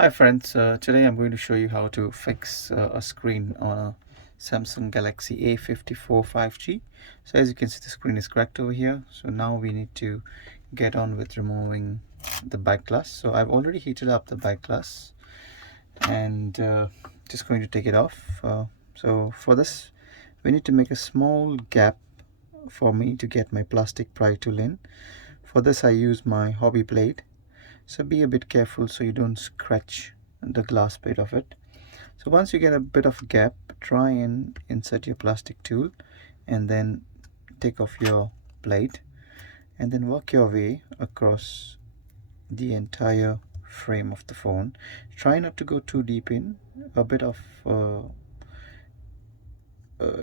Hi friends, today I'm going to show you how to fix a screen on a Samsung Galaxy A54 5G. So as you can see, the screen is cracked over here. So now we need to get on with removing the back glass. So I've already heated up the back glass and just going to take it off. So for this, we need to make a small gap for me to get my plastic pry tool in. For this I use my hobby blade. So be a bit careful so you don't scratch the glass bit of it. So once you get a bit of a gap, try and insert your plastic tool and then take off your blade and then work your way across the entire frame of the phone. Try not to go too deep in. A bit of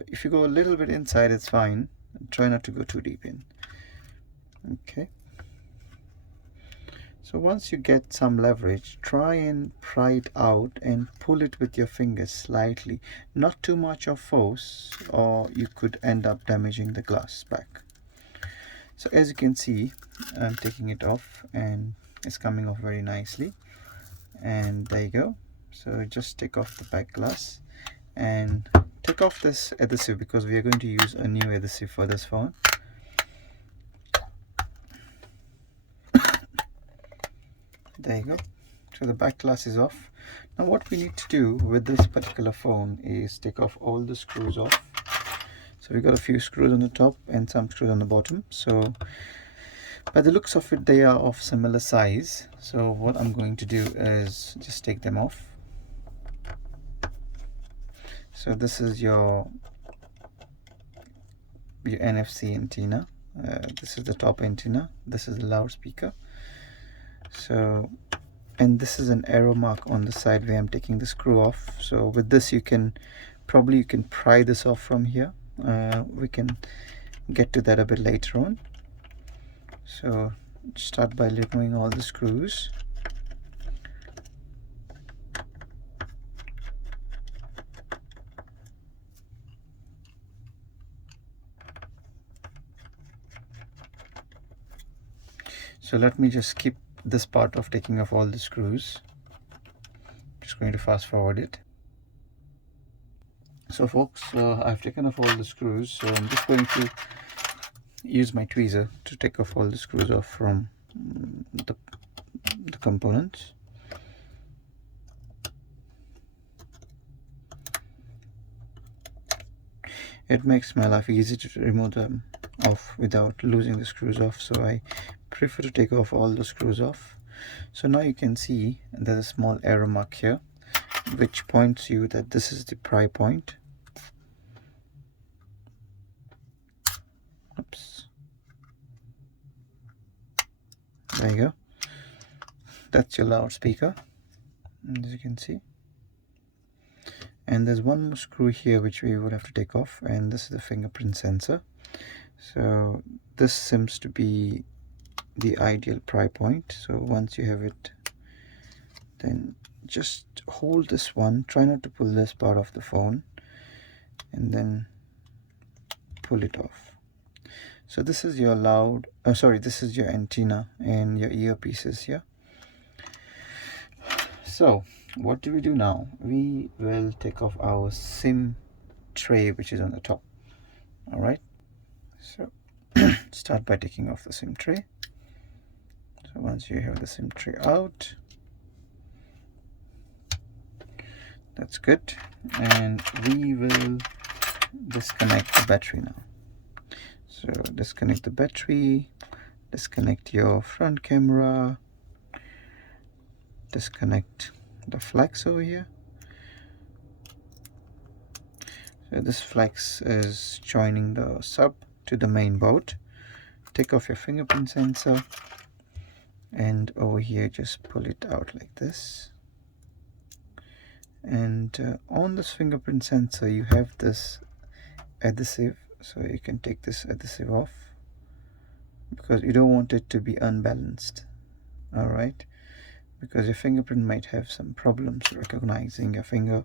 if you go a little bit inside, it's fine. Try not to go too deep in. Okay. So once you get some leverage, try and pry it out and pull it with your fingers slightly. Not too much of force or you could end up damaging the glass back. So as you can see, I'm taking it off and it's coming off very nicely. And there you go. So just take off the back glass and take off this adhesive because we are going to use a new adhesive for this phone. There you go. So the back glass is off. Now what we need to do with this particular phone is take off all the screws off. So we got a few screws on the top and some screws on the bottom. So by the looks of it, they are of similar size. So what I'm going to do is just take them off. So this is your NFC antenna. This is the top antenna. This is the loudspeaker. So, and this is an arrow mark on the side where I'm taking the screw off. So with this you can pry this off from here. We can get to that a bit later on. So start by removing all the screws. So let me just skip this part of taking off all the screws. Just going to fast forward it. So folks, I've taken off all the screws, so I'm just going to use my tweezer to take off all the screws off from the components. It makes my life easy to remove them off without losing the screws off, so I prefer to take off all the screws off. So now you can see there's a small arrow mark here which points you that this is the pry point. Oops. There you go. That's your loudspeaker, as you can see. And there's one more screw here which we would have to take off, and this is the fingerprint sensor. So this seems to be the ideal pry point. So once you have it, then just hold this one, try not to pull this part of the phone, and then pull it off. So this is your this is your antenna and your earpieces here. So what do we do now? We will take off our SIM tray which is on the top. All right, so start by taking off the SIM tray. So once you have the SIM tray out, that's good, and we will disconnect the battery now. So disconnect the battery, disconnect your front camera, disconnect the flex over here. So this flex is joining the sub to the main board. Take off your fingerprint sensor, and over here just pull it out like this. And on this fingerprint sensor you have this adhesive, so you can take this adhesive off because you don't want it to be unbalanced. All right, because your fingerprint might have some problems recognizing your finger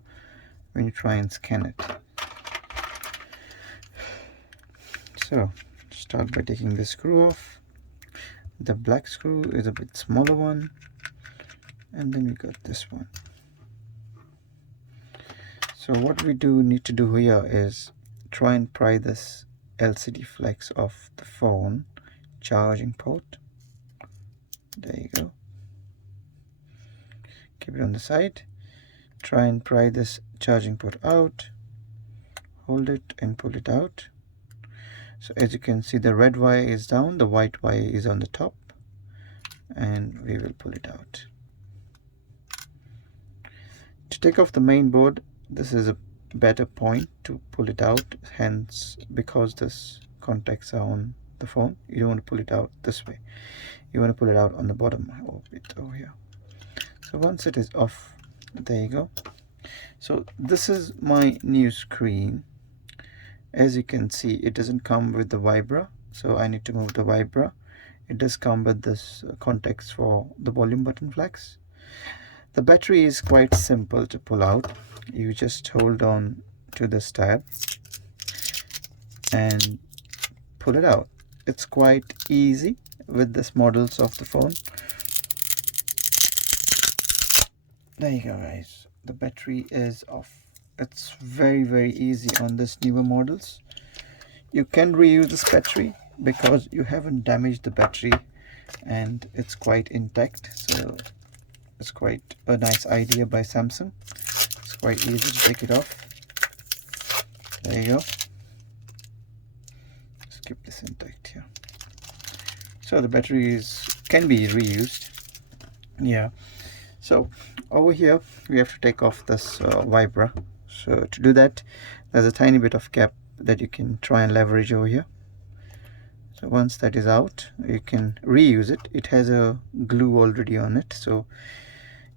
when you try and scan it. So start by taking the screw off. The black screw is a bit smaller one, and then we got this one. So what we do need to do here is try and pry this LCD flex off the phone charging port. There you go. Keep it on the side. Try and pry this charging port out. Hold it and pull it out. So as you can see, the red wire is down, the white wire is on the top, and we will pull it out. To take off the main board, this is a better point to pull it out, hence because this contacts are on the phone, you don't want to pull it out this way, you want to pull it out on the bottom of it over here. So once it is off, there you go. So this is my new screen. As you can see, it doesn't come with the vibra, so I need to move the vibra. It does come with this contacts for the volume button flex. The battery is quite simple to pull out. You just hold on to this tab and pull it out. It's quite easy with this models of the phone. There you go, guys. The battery is off. It's very easy on this newer models. You can reuse this battery because you haven't damaged the battery and it's quite intact. So it's quite a nice idea by Samsung. It's quite easy to take it off. There you go. Let's keep this intact here. So the battery can be reused. Yeah. So over here we have to take off this vibra. So to do that, there's a tiny bit of cap that you can try and leverage over here. So once that is out, you can reuse it. It has a glue already on it, so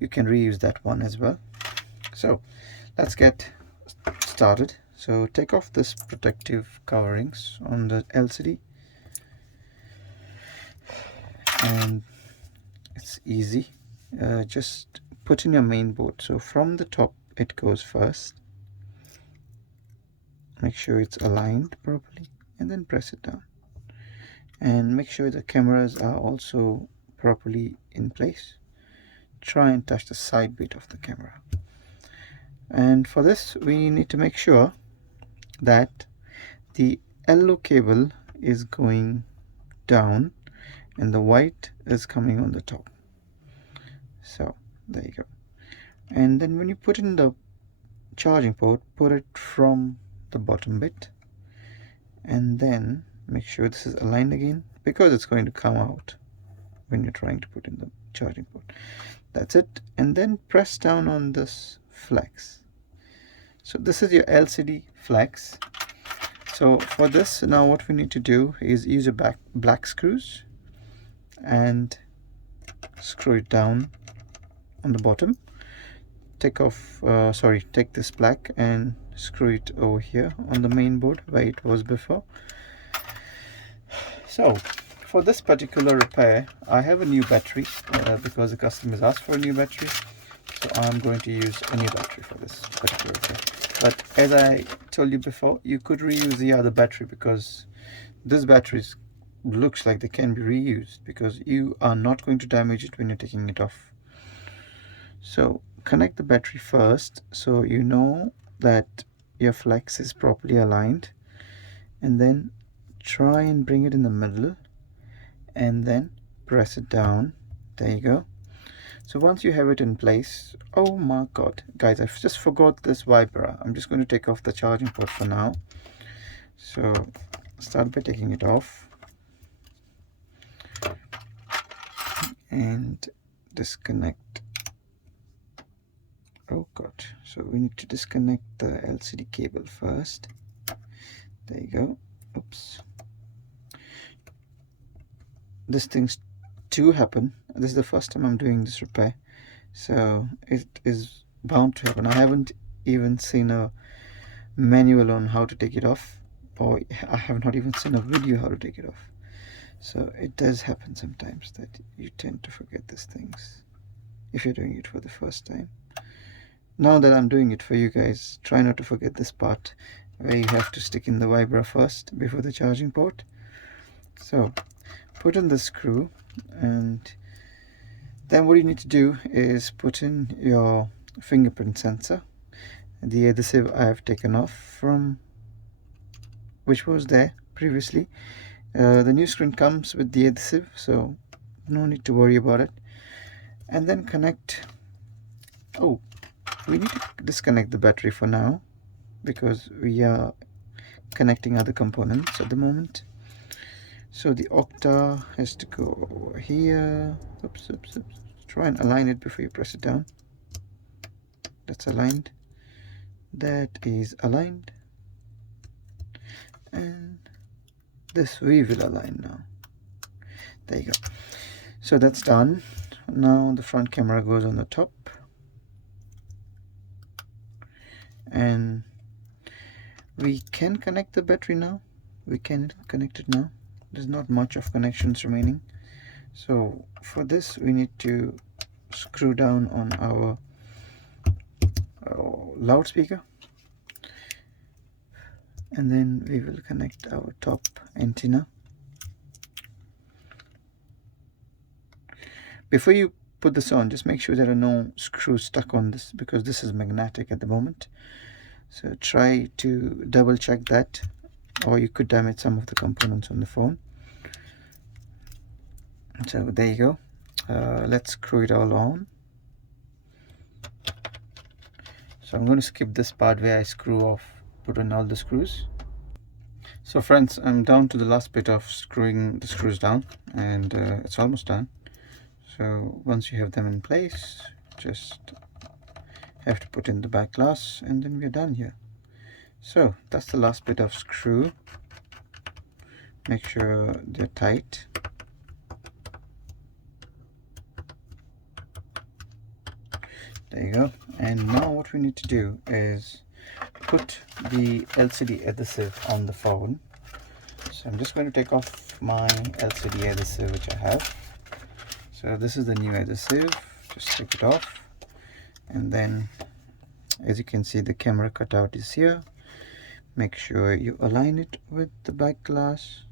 you can reuse that one as well. So let's get started. So take off this protective coverings on the LCD, and it's easy. Just put in your main board. So from the top it goes first. Make sure it's aligned properly and then press it down, and make sure the cameras are also properly in place. Try and touch the side bit of the camera, and for this we need to make sure that the yellow cable is going down and the white is coming on the top. So there you go. And then when you put in the charging port, put it from the bottom bit, and then make sure this is aligned again, because it's going to come out when you're trying to put in the charging port. That's it. And then press down on this flex. So this is your LCD flex. So for this, now what we need to do is use a black screws and screw it down on the bottom. Take this black and screw it over here on the main board where it was before. So for this particular repair, I have a new battery because the customers asked for a new battery, so I'm going to use a new battery for this particular repair. But as I told you before, you could reuse the other battery because this battery looks like they can be reused, because you are not going to damage it when you're taking it off. So connect the battery first so you know that your flex is properly aligned, and then try and bring it in the middle and then press it down. There you go. So once you have it in place, oh my god guys, I just forgot this vibra. I'm just going to take off the charging port for now. So start by taking it off and disconnect. Oh god, so we need to disconnect the LCD cable first. There you go. Oops. This thing's to happen. This is the first time I'm doing this repair, so it is bound to happen. I haven't even seen a manual on how to take it off, or I have not even seen a video how to take it off. So it does happen sometimes that you tend to forget these things if you're doing it for the first time. Now that I'm doing it for you guys, try not to forget this part where you have to stick in the vibra first before the charging port. So put in the screw and Then what you need to do is put in your fingerprint sensor. The adhesive I have taken off from which was there previously. The new screen comes with the adhesive, so no need to worry about it. And then connect. Oh, we need to disconnect the battery for now because we are connecting other components at the moment. So the octa has to go over here. Oops. Try and align it before you press it down. That's aligned. That is aligned. And this we will align now. There you go. So that's done. Now the front camera goes on the top. And we can connect the battery now. We can connect it now. There's not much of connections remaining. So for this we need to screw down on our loudspeaker, and then we will connect our top antenna. Before you put this on, just make sure there are no screws stuck on this because this is magnetic at the moment. So try to double check that, or you could damage some of the components on the phone. So there you go. Let's screw it all on. So I'm going to skip this part where I put on all the screws. So friends, I'm down to the last bit of screwing the screws down, and it's almost done. So once you have them in place, just have to put in the back glass, and then we're done here. So that's the last bit of screw. Make sure they're tight. There you go. And now what we need to do is put the LCD adhesive on the phone. So I'm just going to take off my LCD adhesive which I have. So this is the new adhesive. Just take it off, and then as you can see the camera cutout is here. Make sure you align it with the back glass.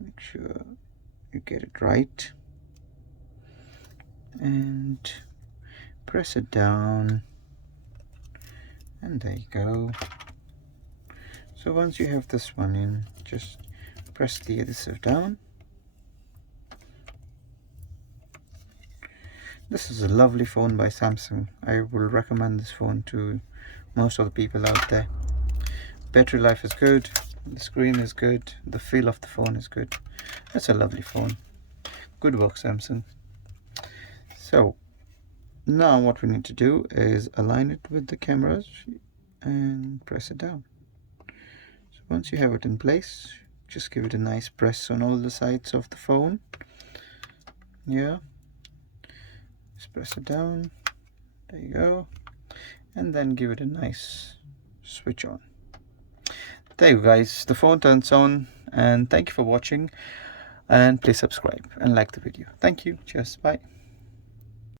Make sure you get it right, and press it down, and there you go. So once you have this one in, just press the adhesive down. This is a lovely phone by Samsung. I will recommend this phone to most of the people out there. Battery life is good, the screen is good, the feel of the phone is good. It's a lovely phone. Good work, Samsung. So now what we need to do is align it with the cameras and press it down. So once you have it in place, just give it a nice press on all the sides of the phone. Yeah, just press it down. There you go. And then give it a nice switch on. There you go, guys. The phone turns on, and thank you for watching, and please subscribe and like the video. Thank you. Cheers. Bye.